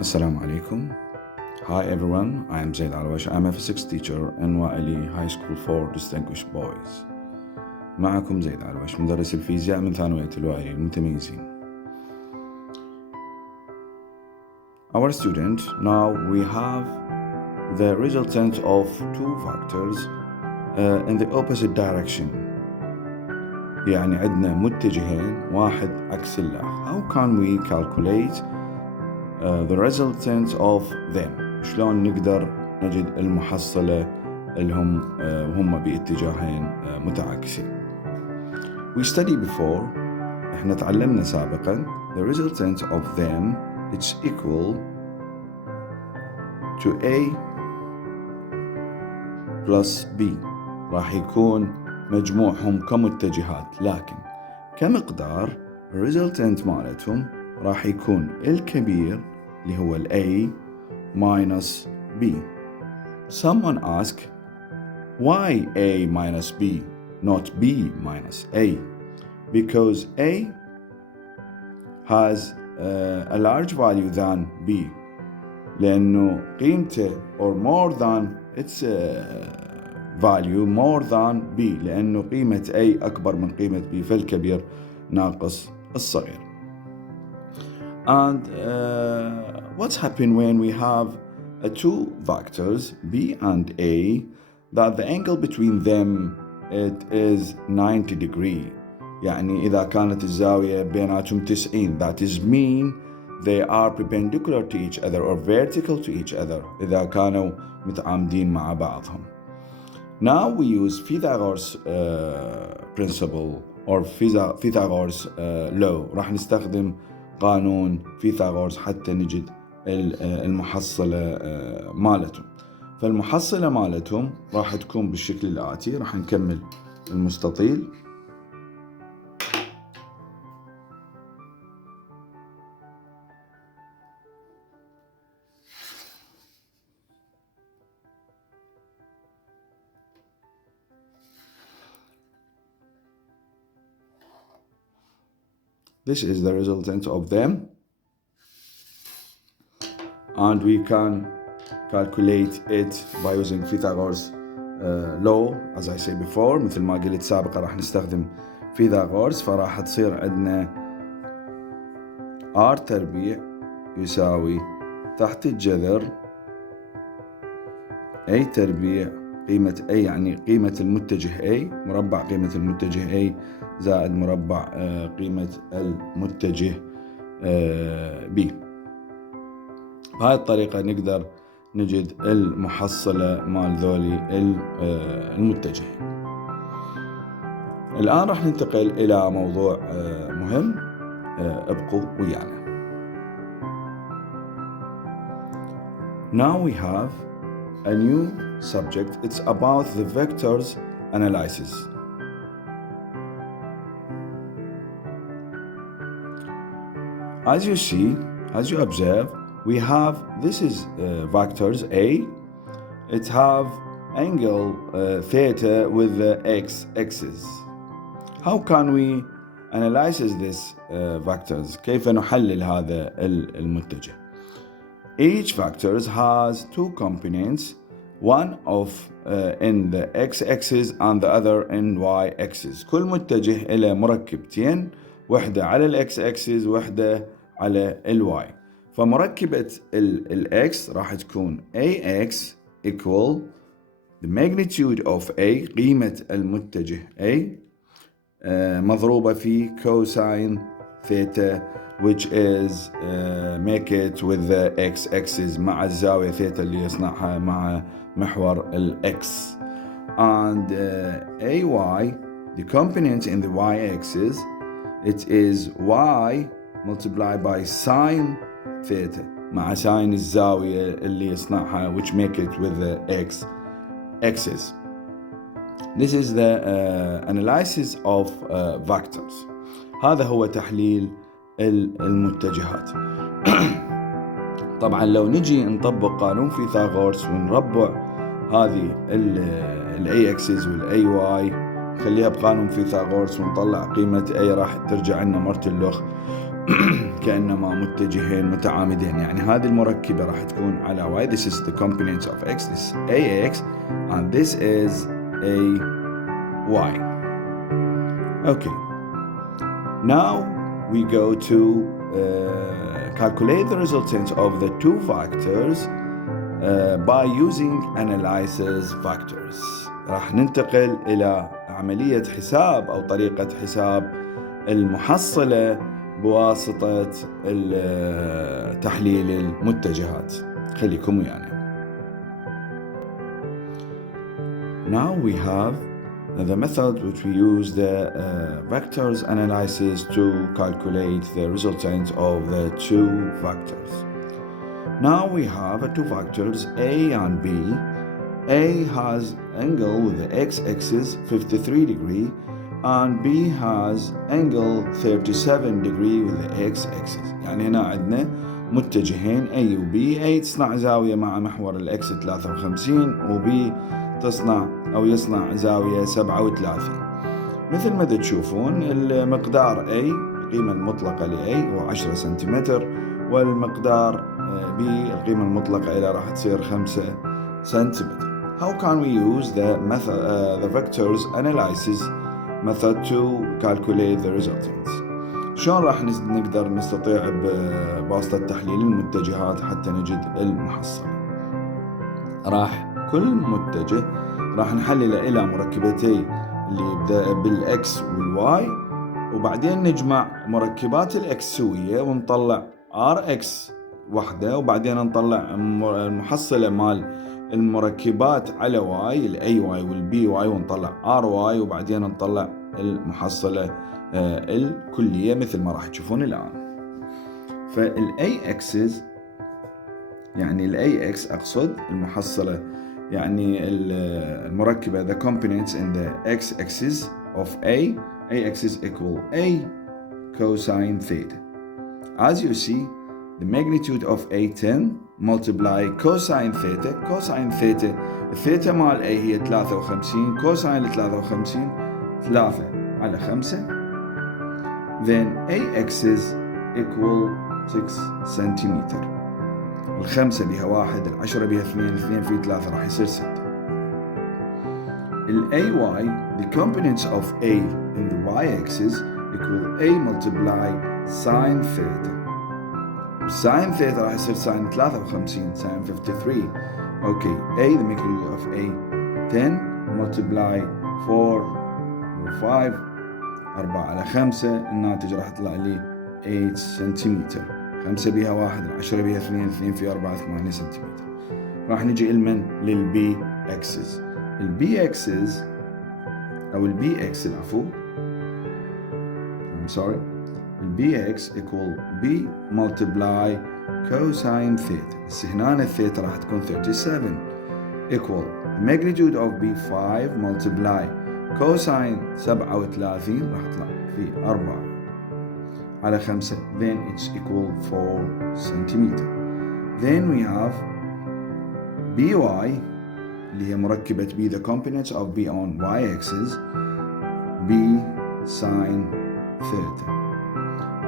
Assalamu alaikum. Hi everyone, I am Zaid Alwash. I'm a physics teacher in Waili High School for Distinguished Boys. معكم زيد علوش مدرس الفيزياء من ثانوية الوائلي المتميزين. Our student, now we have the resultant of two vectors in the opposite direction. يعني عندنا متجهين واحد عكس الآخر. How can we calculate the resultant of them؟ شلون نقدر نجد المحصلة اللي هم باتجاهين متعاكسين. We studied before، احنا تعلمنا سابقا the resultant of them it's equal to A plus B. راح يكون مجموعهم كمتجهات، لكن كمقدار resultant مالتهم راح يكون الكبير اللي هو ال A minus B. Someone asked why A minus B not B minus A? Because A has a large value than B. لأنه قيمته or more than its value more than B. لأنه قيمة A أكبر من قيمة B، فالكبير ناقص الصغير. And what's happened when we have two vectors B and A, that the angle between them it is 90 degree. يعني إذا كانت الزاوية بيناتهم 90, that is mean they are perpendicular to each other or vertical to each other إذا كانوا متعامدين مع بعضهم. Now we use Pythagoras principle or Pythagoras law. راح نستخدم قانون فيثاغورس حتى نجد المحصلة مالتهم. فالمحصلة مالتهم راح تكون بالشكل الآتي. راح نكمل المستطيل. This is the resultant of them, and we can calculate it by using Pythagoras law. As I said before، مثل ما قلت سابقا راح نستخدم فيثاغورس، فراح تصير عندنا r تربيع يساوي تحت الجذر a تربيع قيمة a، يعني قيمة المتجه a مربع قيمة المتجه a زائد مربع قيمة المتجه B. بهاي الطريقة نقدر نجد المحصلة مال ذولي المتجهين. الآن راح ننتقل إلى موضوع مهم، ابقوا ويانا. Now we have a new subject. It's about the vectors analysis. As you see, as you observe, we have, this is vectors A. It have angle theta with the x-axis. How can we analyze this vectors? كيف نحلل هذا المتجه؟ Each vectors has two components, one of in the x-axis and the other in y-axis. كل متجه إلى مركبتين، وحدة على x-axis وحدة على y. فمركبة x راح تكون ax equal the magnitude of a، قيمة المتجه a مضروبة في cosine theta which is make it with the x-axis مع الزاوية ثيتا اللي يصنعها مع محور x. And ay, the component in the y-axis, it is y multiplied by sine theta مع ساين الزاوية اللي يصنعها which make it with the x-axis. This is the analysis of vectors. هذا هو تحليل المتجهات. طبعا لو نجي نطبق قانون فيثاغورس ونربع هذه الاي اكسس والاي واي، نخليها بقانون فيثاغورس ونطلع قيمة A راح ترجع لنا مرة اللخ كأنما متجهين متعامدين، يعني هذه المركبة راح تكون على y. This is the components of x. This is ax and this is ay. Okay. Now we go to calculate the resultant of the two factors by using analysis factors. راح ننتقل إلى عملية حساب أو طريقة حساب المحصلة بواسطة تحليل المتجهات. خليكم ويانا. Now we have the method which we use the vectors analysis to calculate the resultant of the two factors. Now we have two factors A and B. A has angle with the x-axis 53 degree and B has angle 37 degree with the x-axis. يعني هنا عندنا متجهين A و B. A تصنع زاوية مع محور الإكس 53 و B تصنع أو يصنع زاوية 37. مثل ما تشوفون المقدار A القيمة المطلقة ل A هو 10 سنتيمتر، والمقدار B القيمة المطلقة إلى راح تصير 5 سنتيمتر. How can we use the method, the vectors analysis method to calculate the resultants؟ شلون راح نستطيع بواسطة تحليل المتجهات حتى نجد المحصلة؟ راح كل متجه راح نحلله إلى مركبتي اللي يبدأ بالإكس والواي، وبعدين نجمع مركبات الإكس سوية ونطلع RX واحدة، وبعدين نطلع المحصلة مال المركبات على واي الأي واي والبي واي، ونطلع RY، وبعدين نطلع المحصلة الكلية مثل ما راح تشوفون الآن. فالأي أكسس يعني الأي إكس أقصد المحصلة، يعني المركبة the components in the x-axis of A axis equal A cosine theta. As you see, the magnitude of A10 multiply cosine theta. Cosine theta الثيتا مال A هي 53، cosine 53 3 على 5. Then A axis equal 6 سنتيمتر. الخمسة بها 1، 10 بها 2، 2 في 3 راح يصير 6. ال AY the components of A in the y-axis equal A multiply sin theta. sin theta راح يصير sin 53 sin 53. Okay, A the magnitude of A 10 multiply 4 و 5 4 على 5، الناتج راح يطلع لي 8 سنتيمتر. 5 بها 1، 10 بها 2، 2 في 4 8 سنتيمتر. راح نجي للبي اكسس. البي اكسس او البي اكس العفو البي اكس equal B multiply cosine theta. بس هنا الثيتا راح تكون 37 equal magnitude of B 5 multiply cosine 37 راح تطلع في 4 على 5. Then it's equal 4 centimeter. Then we have BY اللي هي مركبة B the components of B on y-axis B sin theta.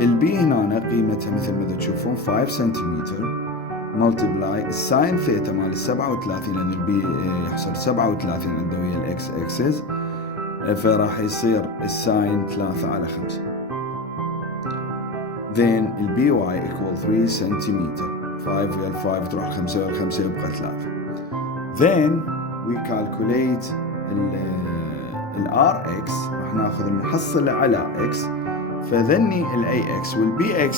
البي هنا قيمتها مثل ما تشوفون 5 سنتيمتر multiply الساين ثيتا مال 37، لأن البي يحصل 37 عنده ويا الإكس إكسس، فراح يصير الساين 3 على 5. Then البي واي equal 3 سنتيمتر. 5 ويا 5 تروح 5 ويا 5 يبقى 3. Then we calculate ال RX. راح ناخذ المحصلة على X، فذني ال AX وال BX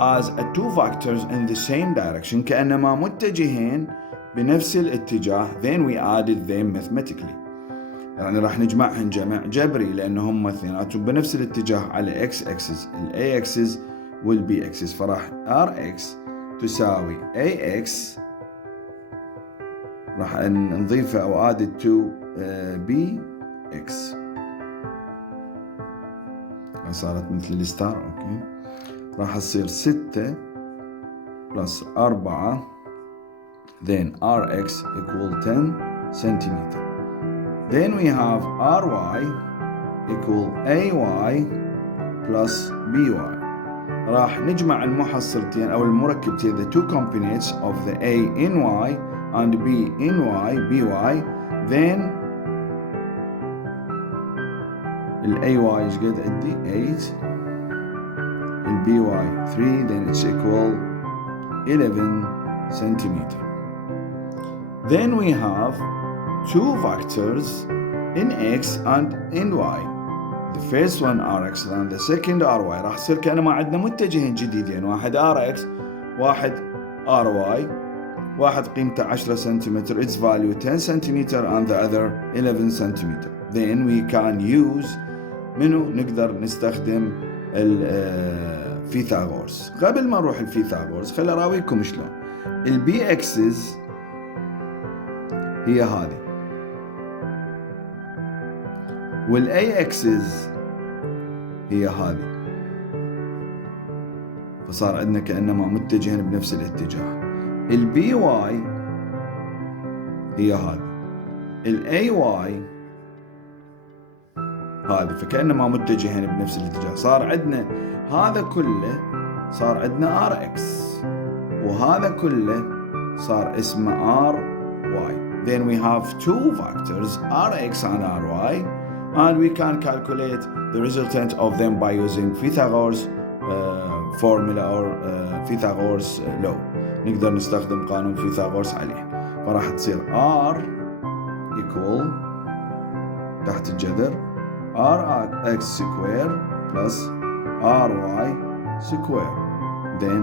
as a two factors in the same direction كأنما متجهين بنفس الاتجاه. Then we added them mathematically. يعني راح نجمعهن جمع جبري لأنهم اثنيناتهم بنفس الاتجاه على X axis ال A axis وال B axis. فراح RX تساوي AX راح نضيفها أو added to BX. صارت مثل الستار. أوكي، راح تصير 6 plus 4 then RX equal 10 centimeter. Then we have RY equal AY plus BY. راح نجمع المحصلتين أو المركبتين the two components of the A in Y and B in Y by then ال AY ايش قد عندي 8 ال BY 3 then it's equal 11 centimeter. Then we have two vectors in X and in Y. The first one Rx and the second Ry. راح يصير كأنما عندنا متجهين جديدين، واحد Rx واحد Ry، واحد قيمته 10 سنتيمتر its value 10 centimeter and the other 11 centimeter. Then we can use منو نقدر نستخدم الفيثاغورس. قبل ما نروح الفيثاغورس خلي أراويكم شلون. البي اكسز هي هذه والاي اكسز هي هذه، فصار عندنا كأنما متجهين بنفس الاتجاه. البي واي هي هذه، الاي واي هذه، فكأنما متجهين بنفس الاتجاه. صار عندنا هذا كله صار عندنا ار اكس وهذا كله صار اسمه ار واي. Then we have two vectors Rx and Ry and we can calculate the resultant of them by using Pythagoras formula or Pythagoras law. نقدر نستخدم قانون فيثاغورس عليه. فراح تصير R equal تحت الجذر Rx square plus Ry square. Then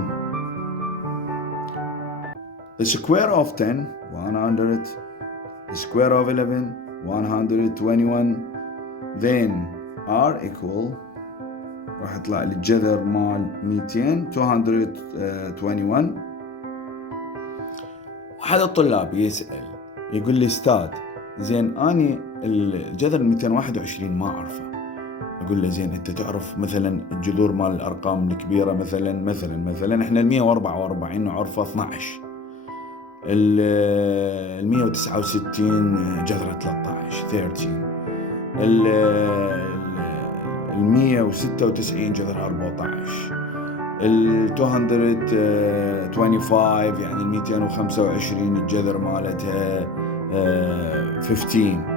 the square of 10 100, the square of 11 121. Then R equal راح يطلع لي الجذر مال 200 221. واحد الطلاب يسأل يقول لي استاذ زين اني الجذر 221 ما اعرفه. اقول له زين انت تعرف مثلا الجذور مال الارقام الكبيره، مثلا احنا ال 144 نعرفه 12، ال 169 جذر 13 ال 196 جذر 14 ال 225 يعني ال 225 الجذر مالتها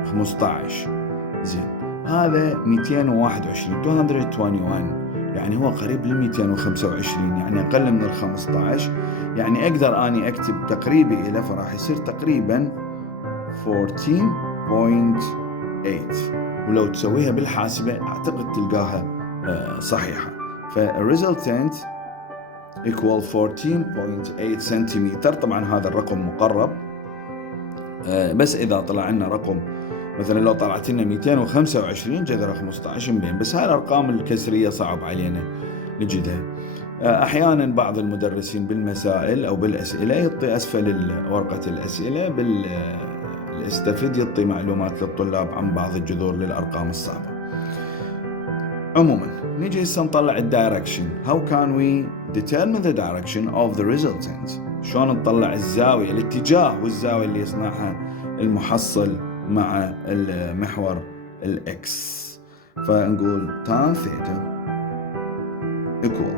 15. زين هذا 221 221 يعني هو قريب لل 225 يعني اقل من ال 15. يعني اقدر اني اكتب تقريبي الى، فراح يصير تقريبا 14.8 ولو تسويها بالحاسبة اعتقد تلقاها صحيحة. فالريزلتنت equal 14.8 سنتيمتر. طبعا هذا الرقم مقرب، بس اذا طلع لنا رقم مثلا لو طلعت لنا 225 جذر 15 مبين، بس هاي الارقام الكسرية صعب علينا نجدها. احيانا بعض المدرسين بالمسائل او بالاسئلة يعطي اسفل ورقة الاسئلة بالاستفد يعطي معلومات للطلاب عن بعض الجذور للارقام الصعبة. عموما نيجي هسه نطلع الدايركشن. How can we determine the direction of the resultant؟ شلون نطلع الزاوية، الاتجاه والزاوية اللي يصنعها المحصل مع المحور الاكس. فنقول tan theta equal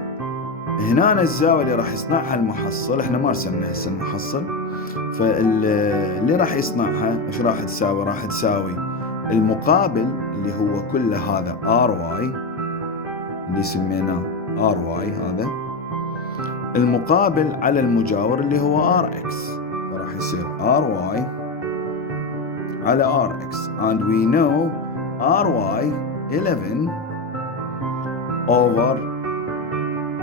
هنا الزاوية اللي راح يصنعها المحصل، احنا ما رسمنا هسه المحصل، فاللي راح يصنعها ايش راح تساوي؟ راح تساوي المقابل اللي هو كل هذا Ry اللي سميناه Ry هذا المقابل على المجاور اللي هو Rx، فراح يصير Ry على Rx and we know Ry 11 over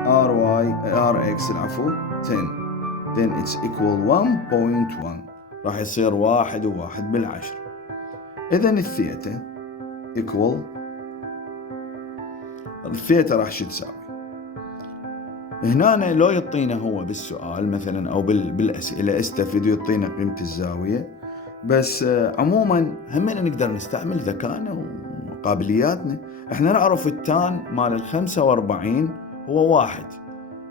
Rx العفو 10 then it's equal 1.1 راح يصير 1 بالعشر. إذن الثيتا equal الثيتا راح شو تساوي؟ هنا لو يعطينا هو بالسؤال مثلا أو بالأسئلة استفيد ويعطينا قيمة الزاوية، بس عموما همنا نقدر نستعمل ذكائنا وقابلياتنا. احنا نعرف التان مال 45 هو 1.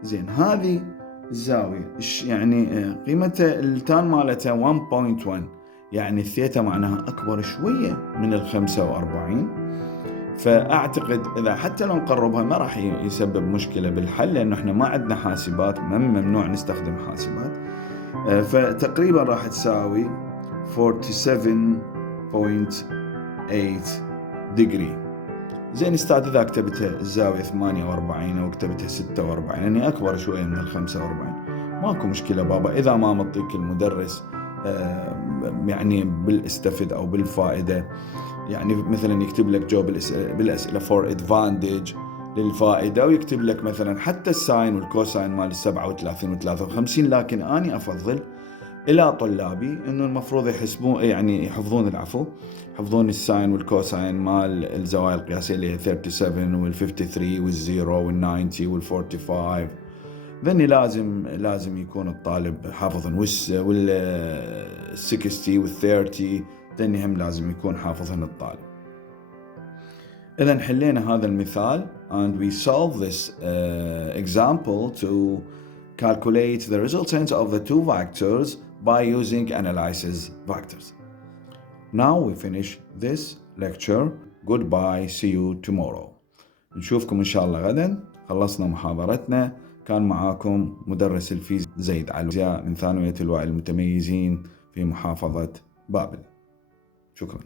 زين هذه الزاوية يعني قيمتها التان مالتها 1.1 يعني الثيتا معناها أكبر شوية من 45. فأعتقد إذا حتى لو نقربها ما راح يسبب مشكلة بالحل، لأنه إحنا ما عندنا حاسبات، ممنوع نستخدم حاسبات. فتقريبا راح تساوي 47.8 degree. زين استاذ إذا كتبتها الزاوية 48 أو كتبتها 46 يعني أكبر شوية من 45 ماكو مشكلة بابا، إذا ما مطيك المدرس يعني بالاستفد أو بالفائدة، يعني مثلا يكتب لك جواب بالأسئلة for advantage للفائدة، ويكتب لك مثلا حتى الساين والكوساين مال 37 و53، لكن أنا أفضل إلى طلابي إنه المفروض يحسبون يعني يحفظون الساين والكوساين مال الزوايا القياسية اللي هي 37 وال53 والزيرو وال90 وال45. ذني لازم يكون الطالب حافظا وال60 وال30، ذني هم لازم يكون حافظهن الطالب. إذا حلينا هذا المثال and we solve this example to calculate the resultant of the two vectors by using analysis vectors. Now we finish this lecture. Goodbye, see you tomorrow. نشوفكم إن شاء الله غدا. خلصنا محاضرتنا. كان معاكم مدرس الفيزياء زيد علوي من ثانوية الوعي المتميزين في محافظة بابل. شكرا.